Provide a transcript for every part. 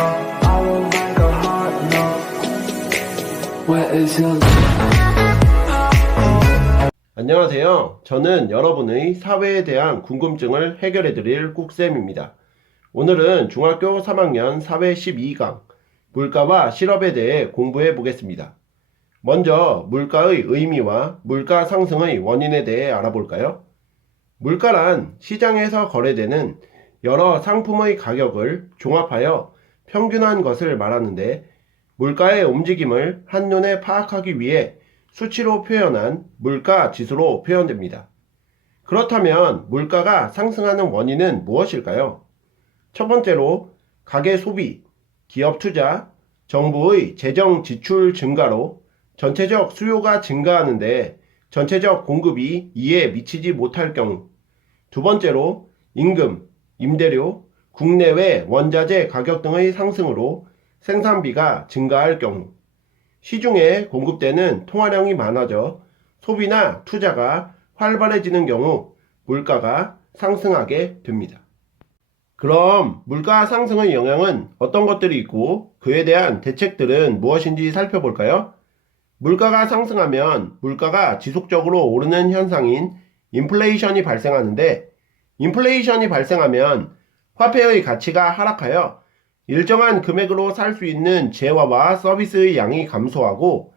I will make a hot note. Where is your 안녕하세요. 저는 여러분의 사회에 대한 궁금증을 해결해 드릴 꾹쌤입니다. 오늘은 중학교 3학년 사회 12강 물가와 실업에 대해 공부해 보겠습니다. 먼저 물가의 의미와 물가 상승의 원인에 대해 알아볼까요? 물가란 시장에서 거래되는 여러 상품의 가격을 종합하여 평균한 것을 말하는데, 물가의 움직임을 한눈에 파악하기 위해 수치로 표현한 물가 지수로 표현됩니다. 그렇다면 물가가 상승하는 원인은 무엇일까요? 첫 번째로 가계 소비, 기업 투자, 정부의 재정 지출 증가로 전체적 수요가 증가하는데 전체적 공급이 이에 미치지 못할 경우. 두 번째로 임금, 임대료, 국내외 원자재 가격 등의 상승으로 생산비가 증가할 경우. 시중에 공급되는 통화량이 많아져 소비나 투자가 활발해지는 경우 물가가 상승하게 됩니다. 그럼 물가 상승의 영향은 어떤 것들이 있고 그에 대한 대책들은 무엇인지 살펴볼까요? 물가가 상승하면 물가가 지속적으로 오르는 현상인 인플레이션이 발생하는데, 인플레이션이 발생하면 화폐의 가치가 하락하여 일정한 금액으로 살 수 있는 재화와 서비스의 양이 감소하고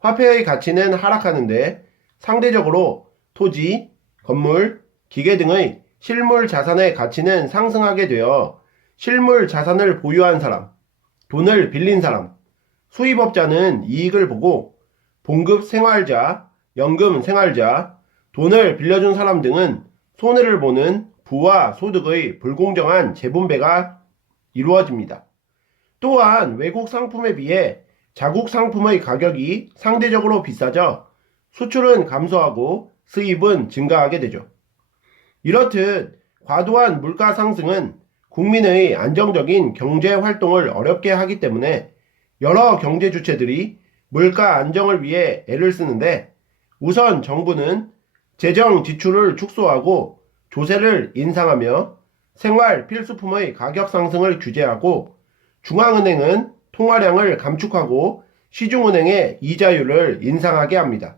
화폐의 가치는 하락하는데, 상대적으로 토지, 건물, 기계 등의 실물 자산의 가치는 상승하게 되어 실물 자산을 보유한 사람, 돈을 빌린 사람, 수입업자는 이익을 보고 봉급 생활자, 연금 생활자, 돈을 빌려준 사람 등은 손해를 보는 부와 소득의 불공정한 재분배가 이루어집니다. 또한 외국 상품에 비해 자국 상품의 가격이 상대적으로 비싸져 수출은 감소하고 수입은 증가하게 되죠. 이렇듯 과도한 물가 상승은 국민의 안정적인 경제 활동을 어렵게 하기 때문에 여러 경제 주체들이 물가 안정을 위해 애를 쓰는데, 우선 정부는 재정 지출을 축소하고 조세를 인상하며 생활 필수품의 가격 상승을 규제하고, 중앙은행은 통화량을 감축하고 시중은행의 이자율을 인상하게 합니다.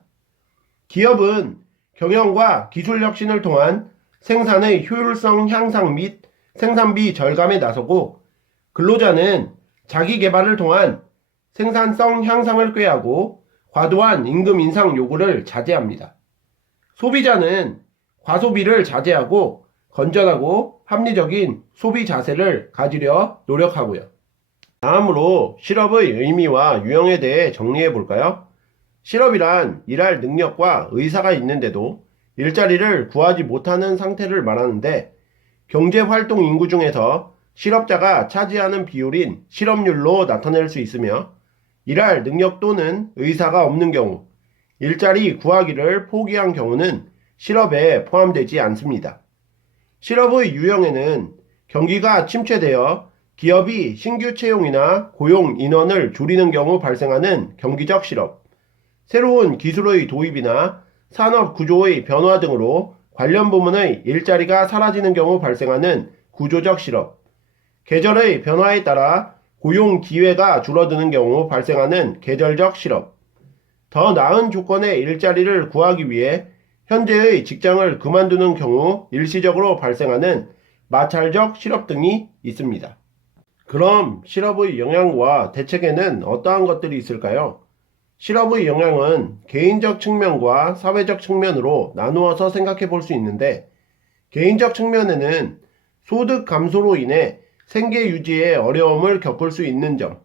기업은 경영과 기술 혁신을 통한 생산의 효율성 향상 및 생산비 절감에 나서고, 근로자는 자기 개발을 통한 생산성 향상을 꾀하고 과도한 임금 인상 요구를 자제합니다. 소비자는 과소비를 자제하고 건전하고 합리적인 소비 자세를 가지려 노력하고요. 다음으로 실업의 의미와 유형에 대해 정리해 볼까요? 실업이란 일할 능력과 의사가 있는데도 일자리를 구하지 못하는 상태를 말하는데, 경제활동 인구 중에서 실업자가 차지하는 비율인 실업률로 나타낼 수 있으며, 일할 능력 또는 의사가 없는 경우, 일자리 구하기를 포기한 경우는 실업에 포함되지 않습니다. 실업의 유형에는 경기가 침체되어 기업이 신규 채용이나 고용 인원을 줄이는 경우 발생하는 경기적 실업, 새로운 기술의 도입이나 산업 구조의 변화 등으로 관련 부문의 일자리가 사라지는 경우 발생하는 구조적 실업, 계절의 변화에 따라 고용 기회가 줄어드는 경우 발생하는 계절적 실업, 더 나은 조건의 일자리를 구하기 위해 현재의 직장을 그만두는 경우 일시적으로 발생하는 마찰적 실업 등이 있습니다. 그럼 실업의 영향과 대책에는 어떠한 것들이 있을까요? 실업의 영향은 개인적 측면과 사회적 측면으로 나누어서 생각해 볼 수 있는데, 개인적 측면에는 소득 감소로 인해 생계 유지에 어려움을 겪을 수 있는 점,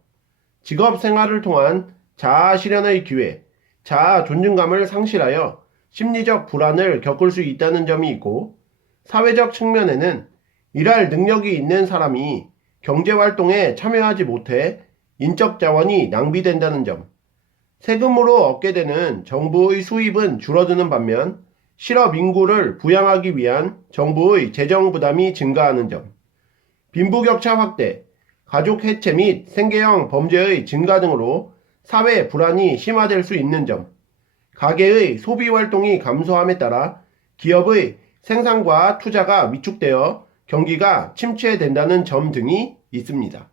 직업 생활을 통한 자아 실현의 기회, 자아 존중감을 상실하여 심리적 불안을 겪을 수 있다는 점이 있고, 사회적 측면에는 일할 능력이 있는 사람이 경제활동에 참여하지 못해 인적 자원이 낭비된다는 점, 세금으로 얻게 되는 정부의 수입은 줄어드는 반면 실업 인구를 부양하기 위한 정부의 재정 부담이 증가하는 점, 빈부격차 확대, 가족 해체 및 생계형 범죄의 증가 등으로 사회 불안이 심화될 수 있는 점, 가계의 소비 활동이 감소함에 따라 기업의 생산과 투자가 위축되어 경기가 침체된다는 점 등이 있습니다.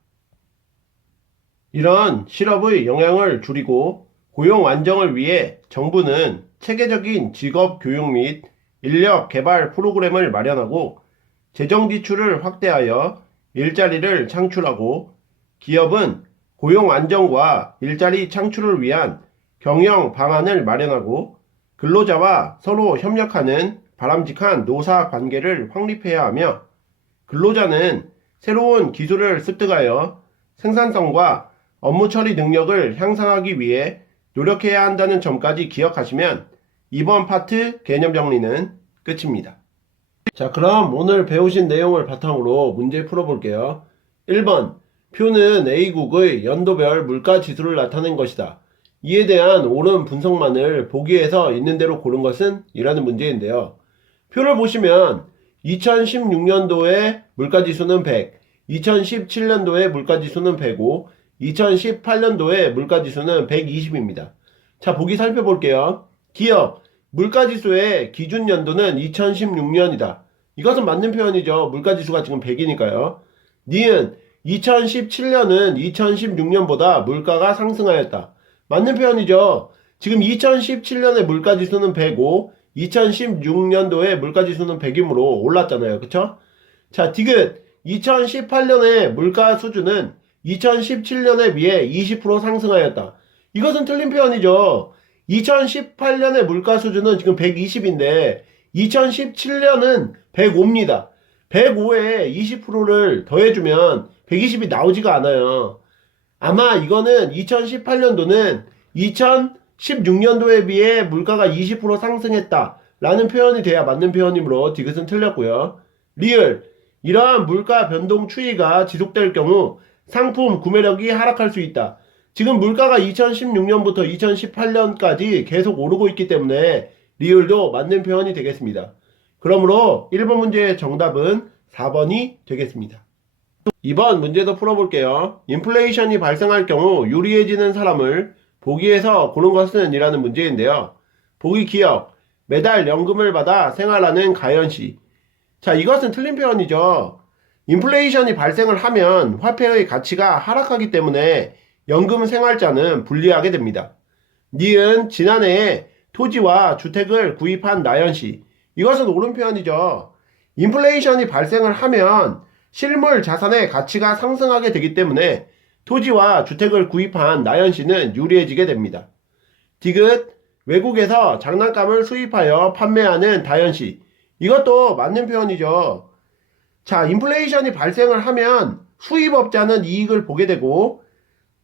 이런 실업의 영향을 줄이고 고용 안정을 위해 정부는 체계적인 직업 교육 및 인력 개발 프로그램을 마련하고 재정 지출을 확대하여 일자리를 창출하고, 기업은 고용 안정과 일자리 창출을 위한 경영 방안을 마련하고, 근로자와 서로 협력하는 바람직한 노사 관계를 확립해야 하며, 근로자는 새로운 기술을 습득하여 생산성과 업무 처리 능력을 향상하기 위해 노력해야 한다는 점까지 기억하시면 이번 파트 개념 정리는 끝입니다. 자, 그럼 오늘 배우신 내용을 바탕으로 문제 풀어볼게요. 1번, 표는 A국의 연도별 물가 지수를 나타낸 것이다. 이에 대한 옳은 분석만을 보기에서 있는 대로 고른 것은? 이라는 문제인데요. 표를 보시면 2016년도에 물가지수는 100, 2017년도에 물가지수는 105, 2018년도에 물가지수는 120입니다. 자, 보기 살펴볼게요. 기업, 물가지수의 기준연도는 2016년이다. 이것은 맞는 표현이죠. 물가지수가 지금 100이니까요. 니은, 2017년은 2016년보다 물가가 상승하였다. 맞는 표현이죠. 지금 2017년의 물가지수는 105, 2016년도에 물가지수는 100이므로 올랐잖아요. 그쵸? 자, 디귿, 2018년의 물가 수준은 2017년에 비해 20% 상승하였다. 이것은 틀린 표현이죠. 2018년의 물가 수준은 지금 120인데 2017년은 105입니다. 105에 20%를 더해주면 120이 나오지가 않아요. 아마 이거는 2018년도는 2016년도에 비해 물가가 20% 상승했다 라는 표현이 돼야 맞는 표현이므로 디귿은 틀렸고요. 리을, 이러한 물가 변동 추이가 지속될 경우 상품 구매력이 하락할 수 있다. 지금 물가가 2016년부터 2018년까지 계속 오르고 있기 때문에 리을도 맞는 표현이 되겠습니다. 그러므로 1번 문제의 정답은 4번이 되겠습니다. 2번 문제도 풀어볼게요. 인플레이션이 발생할 경우 유리해지는 사람을 보기에서 고른 것은? 이라는 문제인데요. 보기 기억, 매달 연금을 받아 생활하는 가연씨. 자, 이것은 틀린 표현이죠. 인플레이션이 발생을 하면 화폐의 가치가 하락하기 때문에 연금 생활자는 불리하게 됩니다. 니은, 지난해에 토지와 주택을 구입한 나연씨. 이것은 옳은 표현이죠. 인플레이션이 발생을 하면 실물 자산의 가치가 상승하게 되기 때문에 토지와 주택을 구입한 나연씨는 유리해지게 됩니다. 디귿, 외국에서 장난감을 수입하여 판매하는 다연씨. 이것도 맞는 표현이죠. 자, 인플레이션이 발생을 하면 수입업자는 이익을 보게 되고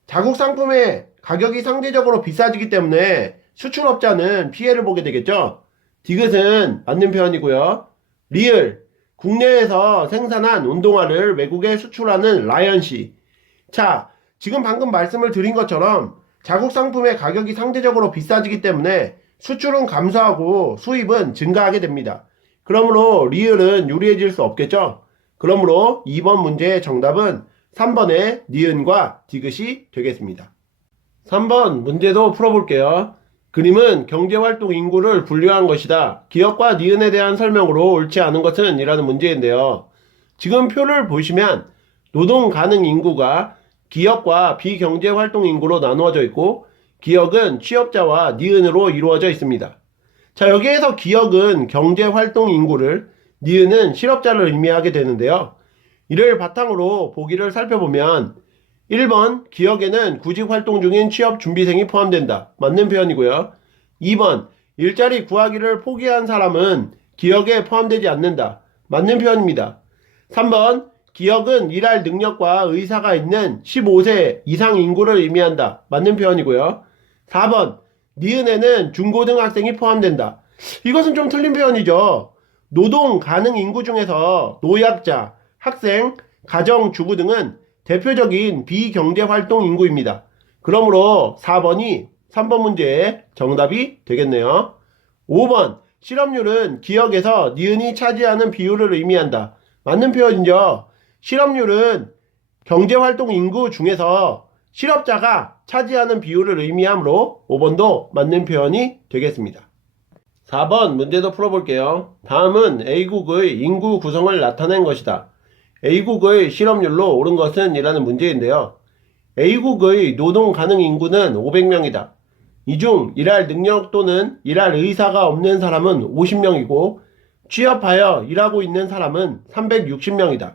자국 상품의 가격이 상대적으로 비싸지기 때문에 수출업자는 피해를 보게 되겠죠. 디귿은 맞는 표현이고요. 리을, 국내에서 생산한 운동화를 외국에 수출하는 라이언씨. 자, 지금 방금 말씀을 드린 것처럼 자국 상품의 가격이 상대적으로 비싸지기 때문에 수출은 감소하고 수입은 증가하게 됩니다. 그러므로 리을은 유리해질 수 없겠죠. 그러므로 2번 문제의 정답은 3번의 니은과 디귿이 되겠습니다. 3번 문제도 풀어볼게요. 그림은 경제활동 인구를 분류한 것이다. 기억과 니은에 대한 설명으로 옳지 않은 것은? 이라는 문제인데요. 지금 표를 보시면 노동 가능 인구가 기역과 비경제활동 인구로 나누어져 있고 기역은 취업자와 니은으로 이루어져 있습니다. 자, 여기에서 기역은 경제활동 인구를, 니은은 실업자를 의미하게 되는데요. 이를 바탕으로 보기를 살펴보면 1번, 기역에는 구직활동 중인 취업준비생이 포함된다. 맞는 표현이고요. 2번, 일자리 구하기를 포기한 사람은 기역에 포함되지 않는다. 맞는 표현입니다. 3번, 기역은 일할 능력과 의사가 있는 15세 이상 인구를 의미한다. 맞는 표현이고요. 4번, 니은에는 중고등학생이 포함된다. 이것은 좀 틀린 표현이죠. 노동 가능 인구 중에서 노약자, 학생, 가정주부 등은 대표적인 비경제활동 인구입니다. 그러므로 4번이 3번 문제의 정답이 되겠네요. 5번, 실업률은 기역에서 니은이 차지하는 비율을 의미한다. 맞는 표현이죠. 실업률은 경제활동 인구 중에서 실업자가 차지하는 비율을 의미하므로 5번도 맞는 표현이 되겠습니다. 4번 문제도 풀어볼게요. 다음은 A국의 인구 구성을 나타낸 것이다. A국의 실업률로 옳은 것은? 이라는 문제인데요. A국의 노동 가능 인구는 500명이다. 이 중 일할 능력 또는 일할 의사가 없는 사람은 50명이고 취업하여 일하고 있는 사람은 360명이다.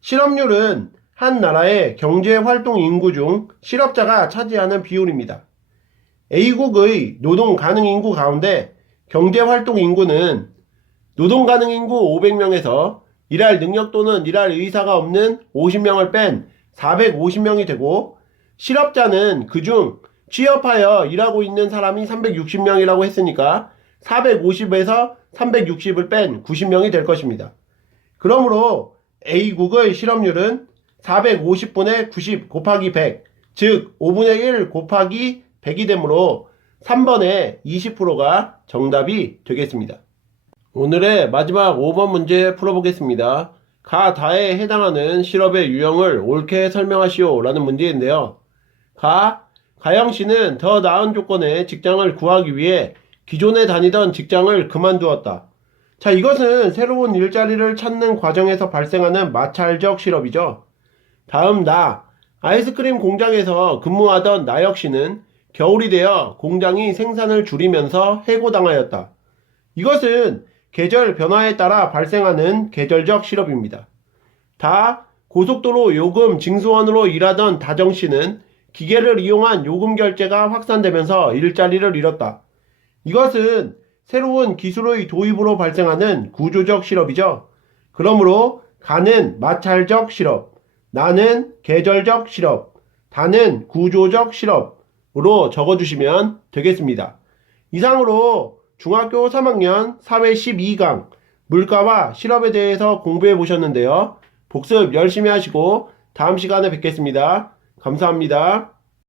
실업률은 한 나라의 경제활동 인구 중 실업자가 차지하는 비율입니다. A국의 노동 가능 인구 가운데 경제활동 인구는 노동 가능 인구 500명에서 일할 능력 또는 일할 의사가 없는 50명을 뺀 450명이 되고, 실업자는 그중 취업하여 일하고 있는 사람이 360명이라고 했으니까 450에서 360을 뺀 90명이 될 것입니다. 그러므로 A국의 실업률은 450분의 90 곱하기 100, 즉 5분의 1 곱하기 100이 되므로 3번의 20%가 정답이 되겠습니다. 오늘의 마지막 5번 문제 풀어보겠습니다. 가, 다에 해당하는 실업의 유형을 옳게 설명하시오 라는 문제인데요. 가영씨는 더 나은 조건의 직장을 구하기 위해 기존에 다니던 직장을 그만두었다. 자, 이것은 새로운 일자리를 찾는 과정에서 발생하는 마찰적 실업이죠. 다음 아이스크림 공장에서 근무하던 나 역시는 겨울이 되어 공장이 생산을 줄이면서 해고당하였다. 이것은 계절 변화에 따라 발생하는 계절적 실업입니다. 고속도로 요금 징수원으로 일하던 다정씨는 기계를 이용한 요금 결제가 확산되면서 일자리를 잃었다. 이것은 새로운 기술의 도입으로 발생하는 구조적 실업이죠. 그러므로 가는 마찰적 실업, 나는 계절적 실업, 다는 구조적 실업으로 적어주시면 되겠습니다. 이상으로 중학교 3학년 사회 12강 물가와 실업에 대해서 공부해 보셨는데요. 복습 열심히 하시고 다음 시간에 뵙겠습니다. 감사합니다.